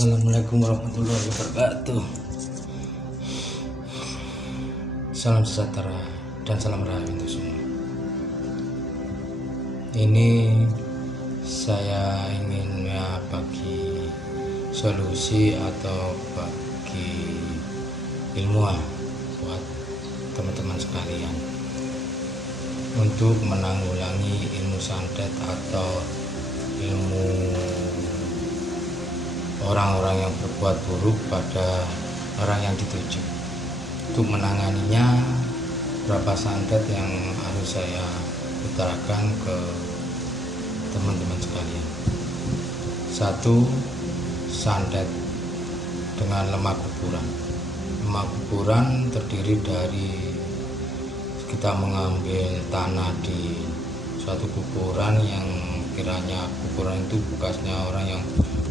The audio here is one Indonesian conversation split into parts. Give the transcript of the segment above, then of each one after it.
Assalamualaikum warahmatullahi wabarakatuh. Salam sejahtera dan salam rahayu untuk semua. Ini saya ingin bagi solusi atau bagi ilmuwan buat teman-teman sekalian untuk menanggulangi ilmu santet atau ilmu orang-orang yang berbuat buruk pada orang yang dituju. Untuk menanganinya, beberapa santet yang harus saya utarakan ke teman-teman sekalian. Satu, santet dengan lemak kuburan. Lemak kuburan terdiri dari kita mengambil tanah di suatu kuburan yang kiranya kuburan itu bekasnya orang yang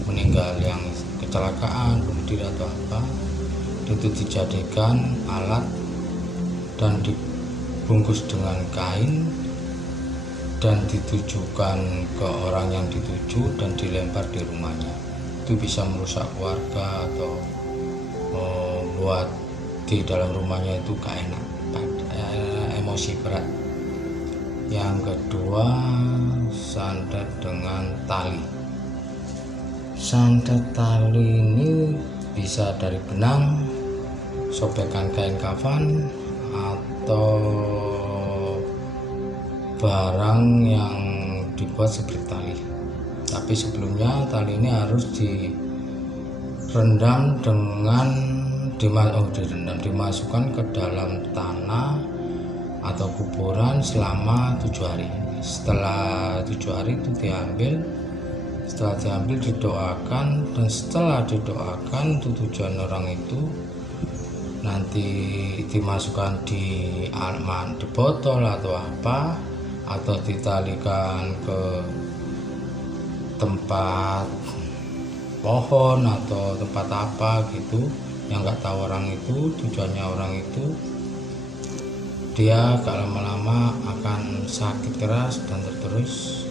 meninggal, yang kecelakaan, bunuh diri atau apa, itu dijadikan alat dan dibungkus dengan kain dan ditujukan ke orang yang dituju dan dilempar di rumahnya. Itu bisa merusak keluarga atau buat di dalam rumahnya itu gak enak, emosi berat. Yang kedua, santet dengan tali. Santet tali ini bisa dari benang, sobekan kain kafan, atau barang yang dibuat seperti tali. Tapi sebelumnya tali ini harus direndam dengan dimasukkan ke dalam tanah atau kuburan selama 7 hari. Setelah 7 hari itu diambil, didoakan, dan setelah didoakan itu tujuan orang itu nanti dimasukkan di alman, di botol atau apa, atau ditalikan ke tempat pohon atau tempat apa gitu yang nggak tahu orang itu. Tujuannya orang itu dia kalau lama-lama akan sakit keras dan terus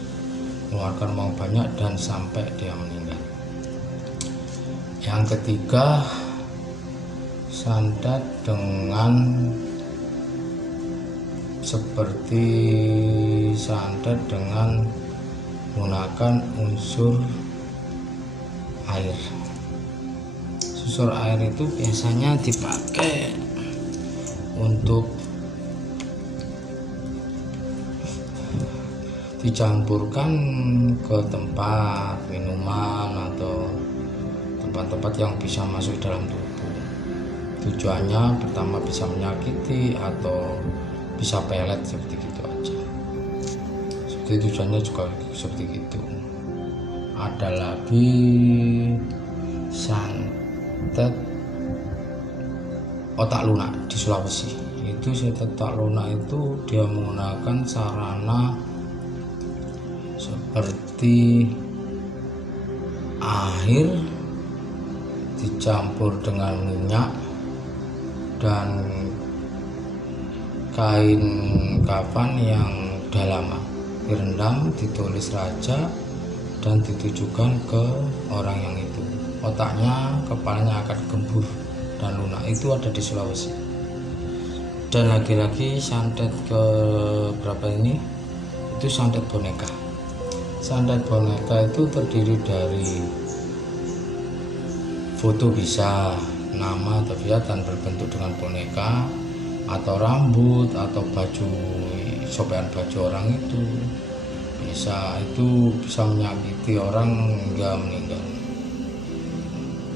mengeluarkan uang banyak dan sampai dia meninggal. Yang ketiga, santet dengan seperti santet dengan menggunakan unsur air. Unsur air itu biasanya dipakai untuk dicampurkan ke tempat minuman atau tempat-tempat yang bisa masuk dalam tubuh. Tujuannya pertama bisa menyakiti atau bisa pelet, seperti itu aja. Seperti tujuannya juga seperti itu. Ada lagi santet otak lunak di Sulawesi. Itu santet otak lunak itu dia menggunakan sarana seperti air dicampur dengan minyak dan kain kafan yang udah lama, direndam, ditulis raja dan ditujukan ke orang yang itu. Otaknya, kepalanya akan gembur dan lunak. Itu ada di Sulawesi. Dan lagi-lagi santet ke berapa ini, itu santet boneka. Santet boneka itu terdiri dari foto, bisa nama atau biar dan berbentuk dengan boneka, atau rambut atau baju, sobekan baju orang itu bisa menyakiti orang hingga meninggal.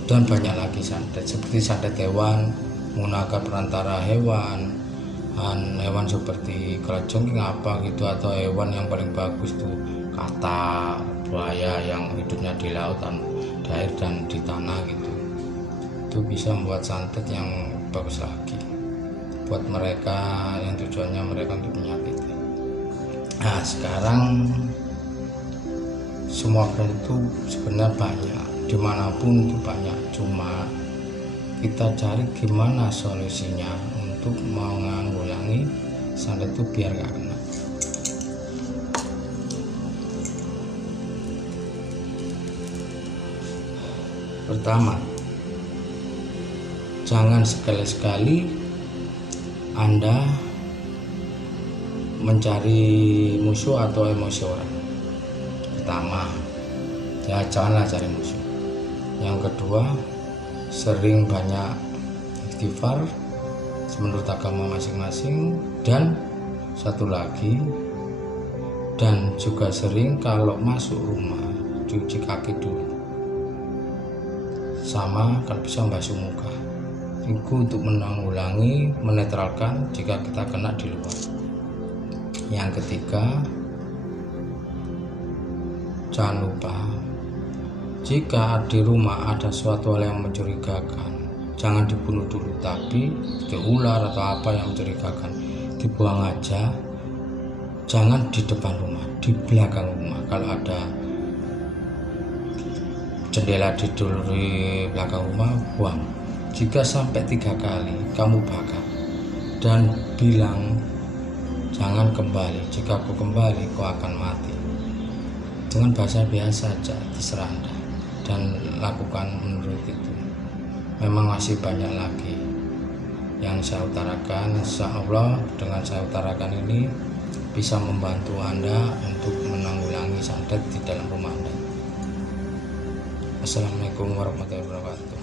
Dan banyak lagi santet, seperti santet hewan, menggunakan perantara hewan seperti kalajengking apa gitu, atau hewan yang paling bagus tuh kata buaya yang hidupnya di lautan, di air dan di tanah gitu. Itu bisa membuat santet yang bagus lagi buat mereka yang tujuannya mereka untuk menyakiti. Nah, sekarang semua brand itu sebenarnya banyak, dimanapun itu banyak, cuma kita cari gimana solusinya untuk mengulangi santet itu biar gak kena. Pertama, jangan sekali-sekali Anda mencari musuh atau emosi orang. Pertama, ya janganlah cari musuh. Yang kedua, sering banyak istighfar menurut agama masing-masing. Dan satu lagi, dan juga sering kalau masuk rumah cuci kaki dulu, sama kalau bisa basuh muka. Itu untuk menanggulangi, menetralkan jika kita kena di luar. Yang ketiga, jangan lupa jika di rumah ada suatu hal yang mencurigakan, jangan dibunuh dulu, tapi di ular atau apa yang mencurigakan dibuang aja. Jangan di depan rumah, di belakang rumah. Kalau ada jendela di belakang rumah, buang. Jika sampai 3 kali kamu bakar dan bilang jangan kembali, jika aku kembali kau akan mati, dengan bahasa biasa saja, terserah Anda, dan lakukan menurut itu. Memang masih banyak lagi yang saya utarakan. Insya Allah dengan saya utarakan ini bisa membantu Anda untuk menanggulangi santet di dalam rumah Anda. Assalamualaikum warahmatullahi wabarakatuh.